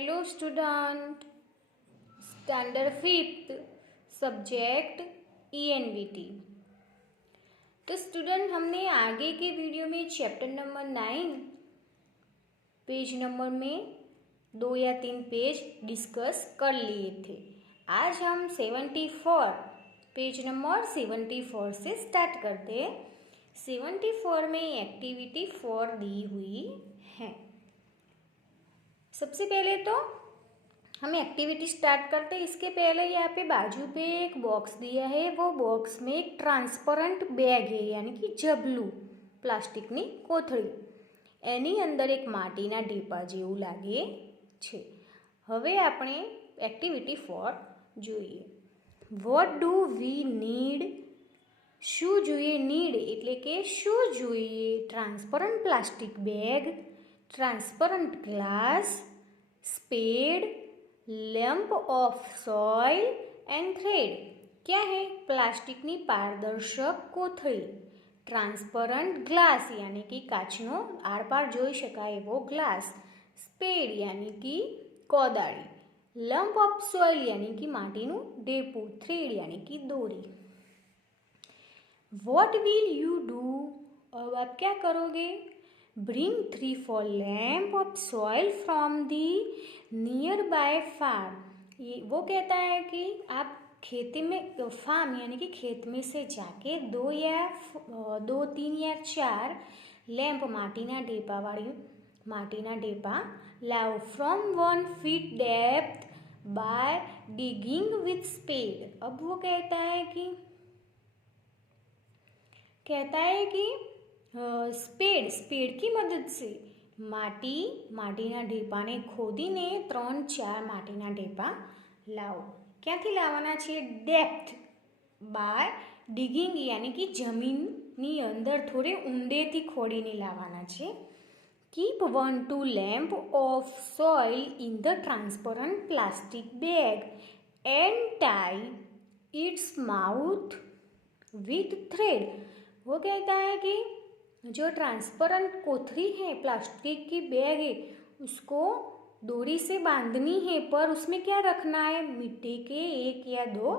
Hello student, standard fifth subject ENVT। तो student हमने आगे के वीडियो में चैप्टर नंबर 9 पेज नंबर में 2 या 3 पेज डिस्कस कर लिए थे। आज हम 74 पेज नंबर 74 से स्टार्ट करते हैं। 74 में एक्टिविटी 4 दी हुई है। सबसे पहले तो हम एक्टिविटी स्टार्ट करते हैं। इसके पहले यहाँ पे बाजू पे एक बॉक्स दिया है। वो बॉक्स में एक ट्रांसपरंट बैग है, यानी कि जबलू प्लास्टिकनी कोथળી। એની અંદર એક માટીના ઢેપા જેવું લાગે છે। હવે આપણે એક્ટિવિટી 4 જોઈએ। What do we need? શું જોઈએ? નીડ એટલે કે શું જોઈએ? Transparent plastic bag, transparent glass, spade, lump of soil and thread. क्या है? प्लास्टिक नी पारदर्शक कोथળી, ट्रांसपेरेंट ग्लास यानी कि काचनो आर पार जोई शकाय एवो ग्लास, स्पेड यानी कि कोदाड़ी, लंप ऑफ सॉइल यानी कि माटीनु डेपू, थ्रेड यानी कि दोरी। What will you do? अब आप क्या करोगे? Bring 3-4 lamp of soil from the nearby farm। ये वो कहता है कि आप खेती में फार्म यानी कि खेत में से जाके 2, 3 या 4 लैम्प माटीना ढेपा वाली माटीना ढेपा लाओ from 1 feet depth by digging with spade. अब वो कहता है कि स्पेड की मदद से माटीना ढेपाने खोदीने 3-4 माटीना ढेपा लाओ। क्यांथी लावाना छे? डेप्थ बाय डिगिंग यानी कि जमीननी अंदर थोड़े ऊंडेथी खोदीने लावाना छे। Keep 1-2 lamp of soil in the transparent plastic bag and tie its mouth with thread. वो कहता है कि जो ट्रांसपेरेंट कोथળી है, प्लास्टिक की बैग है, उसको डोरी से बांधनी है, पर उसमें क्या रखना है? मिट्टी के 1 या 2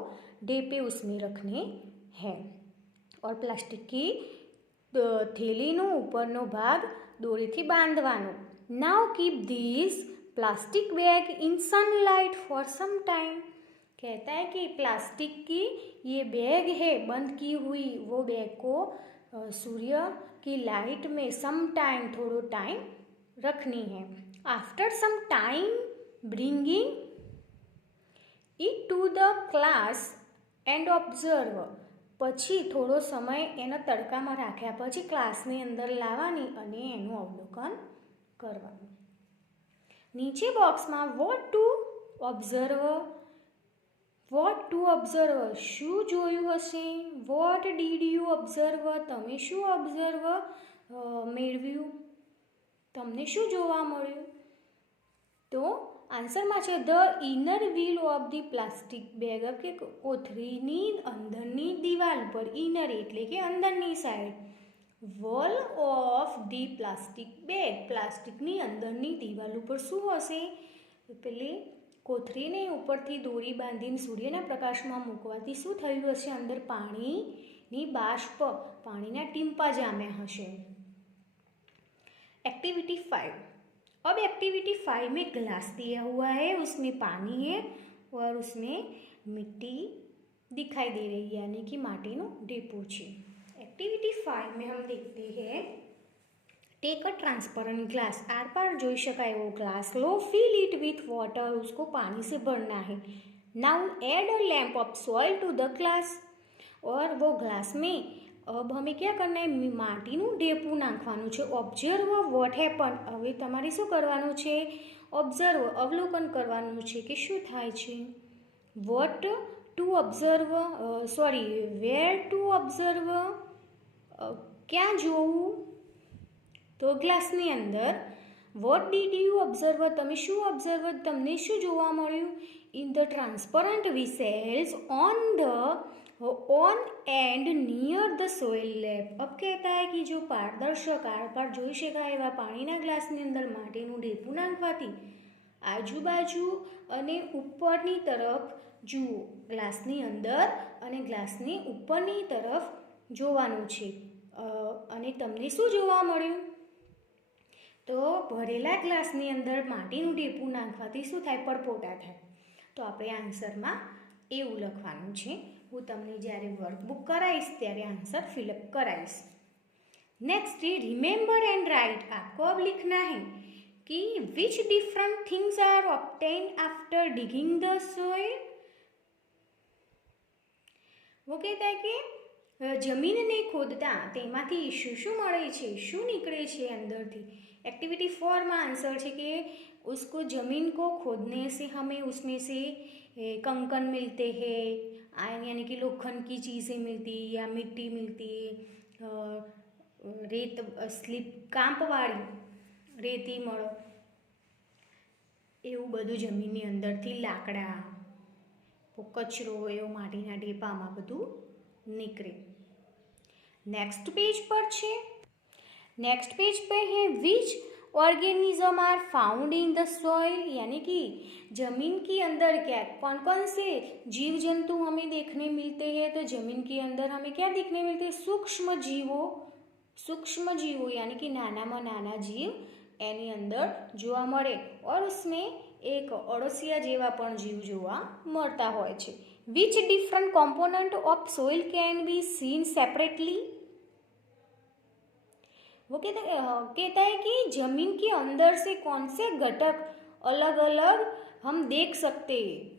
ढेपे उसमें रखने हैं। और प्लास्टिक की थैलीनो उपरनो भाग डोरीथी बांधवानो। Now keep this plastic bag in sunlight for some time. कहता है कि प्लास्टिक की ये बैग है बंद की हुई, वो बैग को सूर्य की लाइट में सम टाइम थोड़ो टाइम रखनी है। After some time bringing it to the class and observe. पछी थोड़ो समय एना तड़कामां राख्या पछी क्लासनी अंदर लावानी अने एनुं अवलोकन करवानुं। नीचे बॉक्समां वॉट टू ऑब्जर्व शू जोयुं हशे? What did you observe? तमे शू ऑब्जर्व मेळव्युं? तमने शू जोवा मळ्युं? तो आंसरमां छे the inner wheel of the plastic bag के कोथળીની અંદરની દિવાલ પર, ઇનર એટલે કે અંદરની side, wall of the plastic bag પ્લાસ્ટિકની અંદરની દિવાલ ઉપર શું હશે? પેલી કોથળીને ઉપરથી દોરી બાંધીને સૂર્યના પ્રકાશમાં મૂકવાથી શું થયું હશે? અંદર પાણીની બાષ્પ, પાણીના ટીમ્પા જામ્યા હશે। एक्टिविटी 5। अब एक्टिविटी 5 में ग्लास दिया हुआ है, उसमें पानी है और उसमें मिट्टी दिखाई दे रही है, यानी कि माटीनो ढेपो छे। एक्टिविटी 5 में हम देखते हैं टेक अ ट्रांसपेरेंट ग्लास। आर पार जोई शकाय वो ग्लास लो, फिल इट विथ वाटर, उसको पानी से भरना है। Now add a lump of soil to the glass. और वो ग्लास में अब हमें क्या करना है? माटीनु ढेपू नाखवानुं छे। Observe what happen. हवे तमारे शुं करवानुं छे? ऑब्जर्व अवलोकन करवानुं छे कि शुं थाय छे। What to observe where to observe, क्या जोवुं? तो ग्लासनी अंदर। What did you observe? तमे शू ऑब्जर्व? तमने शू जोवा मळ्युं? In the transparent vessels on and near the soil lump. अब कहता है कि जो पारदर्शक आर पार जोई शकाय एवा पाणीना ग्लासनी अंदर माटीनुं ढेपू नाखवाथी આજુબાજુ અને ઉપરની તરફ જુઓ. ગ્લાસની અંદર અને ગ્લાસની ઉપરની તરફ જોવાનું છે. અને તમને શું જોવા મળ્યું? તો ભરેલા ગ્લાસની અંદર માટીનું ટીપું નાખવાથી શું થાય? પરપોટા થાય. તો આપણે આન્સરમાં એવું લખવાનું છે. હું તમને જ્યારે વર્કબુક કરાવીશ ત્યારે आंसर फिलअप कराइस. नेक्स्ट है रिमेंबर एंड राइट. आपको अब लिखना है कि which different things are obtain after digging the soil. वो कहता है कि જમીનને ખોદતા તેમાંથી શું શું મળે છે, શું નીકળે છે અંદરથી. एक्टिविटी 4 में आंसर है कि उसको ज़मीन को खोदने से हमें उसमें से कंकन मिलते हैं, आयन यानी कि लोखंड की चीज़ें मिलती या मिट्टी मिलती, रेत स्लीप कांपवाड़ी रेती मळो, एवं बधुं जमीननी अंदरथी लाकड़ा कचरो एवं माटीना ढेपामां बधुं निकळे. नेक्स्ट पेज पर छे. नेक्स्ट पेज पे है which organism are found in the soil, यानी कि जमीन के अंदर क्या कौन कौन से जीव जंतु हमें देखने मिलते हैं. तो जमीन के अंदर हमें क्या देखने मिलते हैं? सूक्ष्म जीवों यानी कि नाना में नाना जीव एनी अंदर जोवा मळे. और उसमें एक अड़सिया जेवा पण जीव जोवा मळता होय छे. Which different component of soil can be seen separately. वो कहता है कि जमीन के अंदर से कौन से घटक अलग अलग हम देख सकते हैं.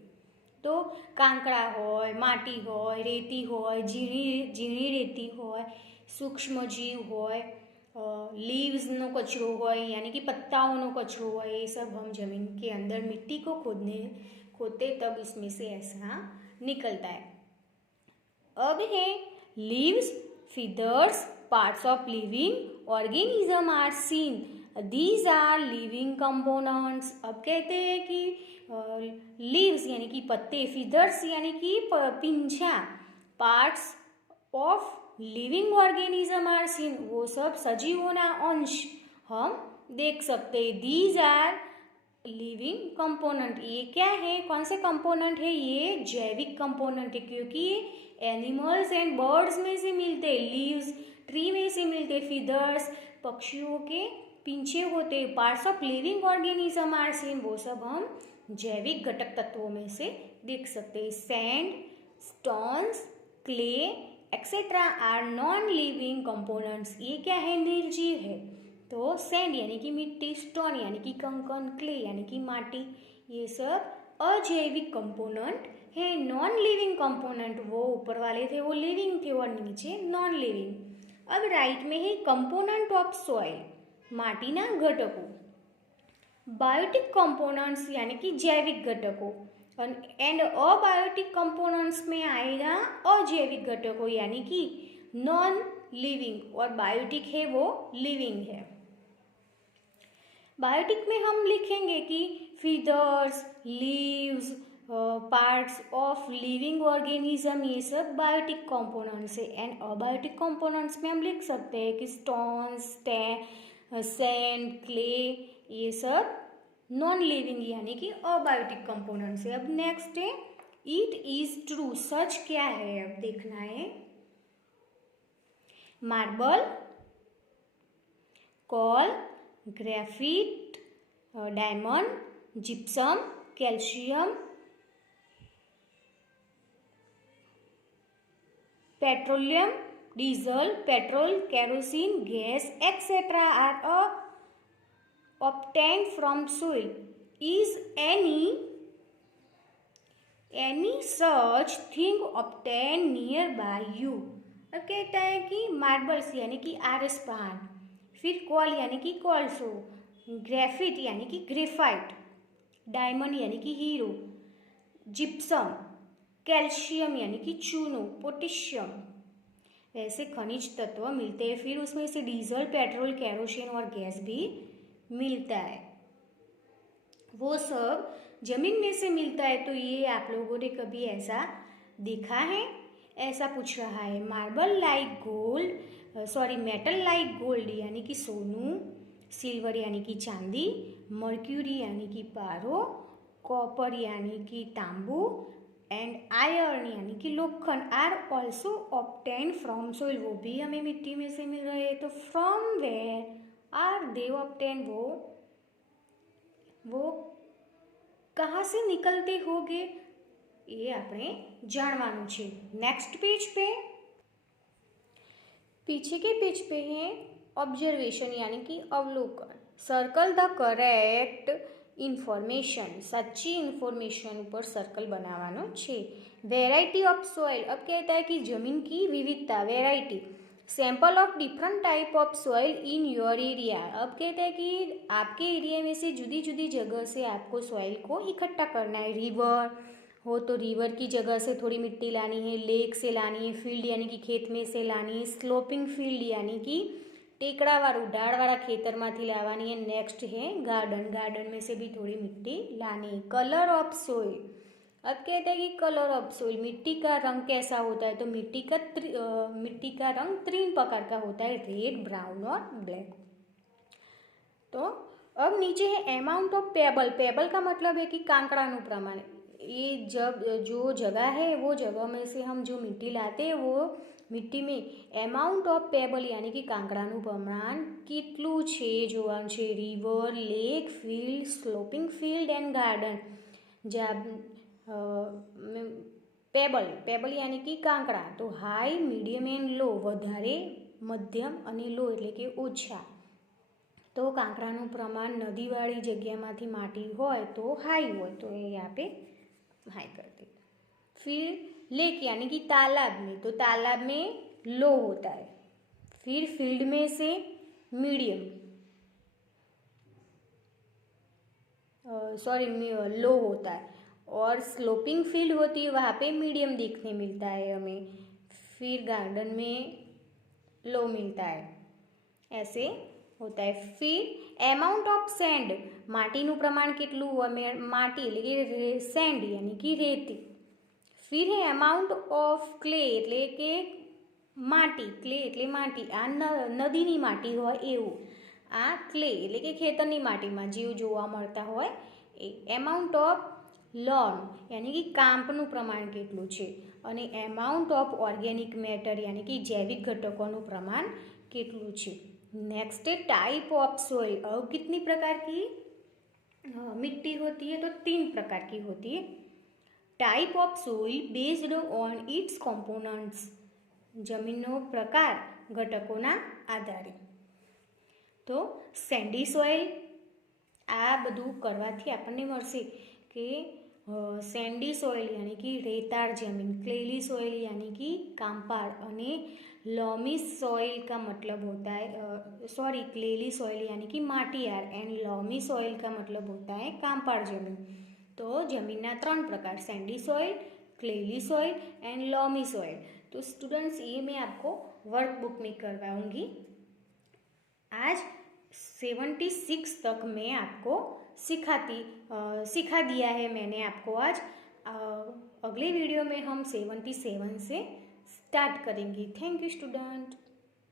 तो कांकड़ा होय, माटी होय, रेती होय, झीणी रेती होय, सूक्ष्म जीव होय, लीव्सनो कचरो होय यानी कि पत्ताओं कचरो होय, ये सब हम जमीन के अंदर मिट्टी को खोदते तब इसमें से ऐसा निकलता है. अब है leaves, feathers, parts of living organism are seen. These are living components. अब कहते हैं कि लीव्स यानी कि पत्ते, feathers यानी कि पिंछा, parts of living organism are seen. वो सब सजीवों अंश हम देख सकते हैं. These are living component. ये क्या है? कौन से कंपोनेंट है? ये जैविक कंपोनेंट है, क्योंकि ये एनिमल्स एंड बर्ड्स में से मिलते हैं, लीव्स ट्री में से मिलते, फीदर्स पक्षियों के पीछे होते, parts of living organism are seen. वो सब हम जैविक घटक तत्वों में से देख सकते हैं. Sand, stones, clay etcetera are non living components. ये क्या है? निर्जीव है. तो सैंड यानी कि मिट्टी, स्टोन यानी कि कंकन, क्ले यानी कि माटी, ये सब अजैविक कंपोनेंट है. नॉन लिविंग कंपोनेंट वो ऊपर वाले थे वो लिविंग थे और नीचे नॉन लिविंग. अब राइट में है कंपोनेंट ऑफ सॉइल, माटीना घटकों. बायोटिक कंपोनेंट्स यानी कि जैविक घटकों, एंड अबायोटिक कंपोनेंट्स में आएगा अजैविक घटकों यानी कि नॉन लिविंग, और बायोटिक है वो लिविंग है. बायोटिक में हम लिखेंगे कि feathers, leaves, parts of living organism, ये सब बायोटिक कंपोनेंट्स है. एंड अबायोटिक कंपोनेंट्स में हम लिख सकते हैं कि स्टोन्स, सैंड, क्ले, ये सब नॉन लिविंग यानी कि अबायोटिक कंपोनेंट्स है. अब नेक्स्ट है इट इज ट्रू. सच क्या है? अब देखना है. Marble, coal, graphite, diamond, gypsum, calcium, petroleum, diesel, petrol, kerosene, gas etcetera are obtained from soil. Is any such thing obtained nearby you? अब कहता है कि मार्बल्स यानी कि आरस पहाड़, फिर कोल यानी कि कोलसो, ग्रेफाइट यानी कि ग्रेफाइट, डायमंड यानी कि हीरो, जिप्सम, कैल्शियम यानी कि चूनो, पोटेशियम, ऐसे खनिज तत्व मिलते हैं. फिर उसमें से डीजल, पेट्रोल, केरोसिन और गैस भी मिलता है. वो सब जमीन में से मिलता है. तो ये आप लोगों ने कभी ऐसा देखा है? ऐसा पूछ रहा है. Marble like gold, metal like gold यानी कि सोनू, सिल्वर यानी कि चांदी, मर्क्यूरी यानी कि पारो, कॉपर यानी कि तांबू एंड आयरन यानी कि लोखंड are also obtain from soil, वो भी हमें मिट्टी में से मिल रहे हैं। तो from where are they obtain, वो कहाँ से निकलते होंगे ये આપણે જાણવાનું છે। नेक्स्ट पेज पे, पीछे के पेज पे है ऑब्जर्वेशन यानी कि अवलोकन। सर्कल द करेक्ट इन्फॉर्मेशन, साची इन्फॉर्मेशन पर सर्कल बनावानो छे। वेराइटी ऑफ सॉइल, अब कहता है कि जमीन की विविधता, variety. Sample of different type of soil in your area, अब कहता है कि आपके एरिया में से जुदी जुदी जगह से आपको सॉइल को इकट्ठा करना है। रिवर हो तो रिवर की जगह से थोड़ी मिट्टी लानी है, लेक से लानी है, फील्ड यानी कि खेत में से लानी है, स्लोपिंग फील्ड यानी कि ટેકરાવાળું ઢાળવાળા ખેતરમાંથી લાવવાની है। नेक्स्ट है गार्डन, गार्डन में से भी थोड़ी मिट्टी लानी है। कलर ऑफ सोइल, अब कहते हैं कि कलर ऑफ सोइल, मिट्टी का रंग कैसा होता है, तो मिट्टी का रंग 3 प्रकार का होता है, रेड, ब्राउन और ब्लैक। तो अब नीचे है अमाउंट ऑफ पेबल, पेबल का मतलब है कि कांकड़ाનું प्रमाण। ये जब जो जगह है वो जगह में से हम जो मिट्टी लाते हैं वो मिट्टी में एमाउंट ऑफ पेबल यानी कि कांकड़ाનું प्रमाण કેટલું છે જોવાનું છે। River, lake, field, sloping field and garden. जब पेबल, पेबल यानी कि कांकड़ा, तो हाई, मीडियम एंड लो, વધારે, મધ્યમ અને લો એટલે કે ઓછા। तो કાંકડાનું પ્રમાણ નદીવાળી જગ્યામાંથી માટી હોય તો હાઈ હોય, तो ये यहाँ पे हाई कर दे। फिर लेक यानी कि तालाब में, तो तालाब में लो होता है। फिर फील्ड में से मीडियम, लो होता है। और स्लोपिंग फील्ड होती है वहाँ पे मीडियम देखने मिलता है हमें। फिर गार्डन में लो मिलता है, ऐसे होता है। फिर एमाउंट ऑफ सेंड, माटीનું પ્રમાણ કેટલું હોય, માટી એટલે કે સેન્ડ यानी कि रेती। फिर है अमाउंट ऑफ क्ले એટલે કે માટી, ક્લે એટલે માટી, આ નદીની માટી હોય એવું। આ ક્લે એટલે કે ખેતરની માટીમાં જેવું જોવા મળતા હોય એ। એમાઉન્ટ ઓફ લોન यानी कि કાંપનું પ્રમાણ કેટલું છે, અને એમાઉન્ટ ઓફ ઓર્ગેનિક મેટર यानी कि जैविक घटकोનું प्रमाण કેટલું છે। नेक्स्ट है टाइप ऑफ सॉइल, अब कितनी प्रकार की मिट्टी होती है, तो 3 प्रकार की होती है। Type of soil based on its components, जमीनનો प्रकार घटकोना आधारे। तो સેન્ડી સોઇલ, આ બધું કરવાથી આપણને મળશે કે સેન્ડી સોઇલ यानी कि रेताड़ जमीन, क्लेली सोइल यानी कि कांपाड़, અને लॉमी सॉइल का मतलब होता है क्लेली सॉइल यानी कि माटीयार, एंड लॉमी सॉइल का मतलब होता है कांपाड़ जमीन। तो जमीनना 3 प्रकार, sandy soil, clayey soil and loamy soil. तो स्टूडेंट्स ये मैं आपको वर्कबुक में करवाऊंगी। आज 76 तक मैं आपको सिखा दिया है मैंने आपको आज। अगले वीडियो में हम 77 से स्टार्ट करेंगे। Thank you student.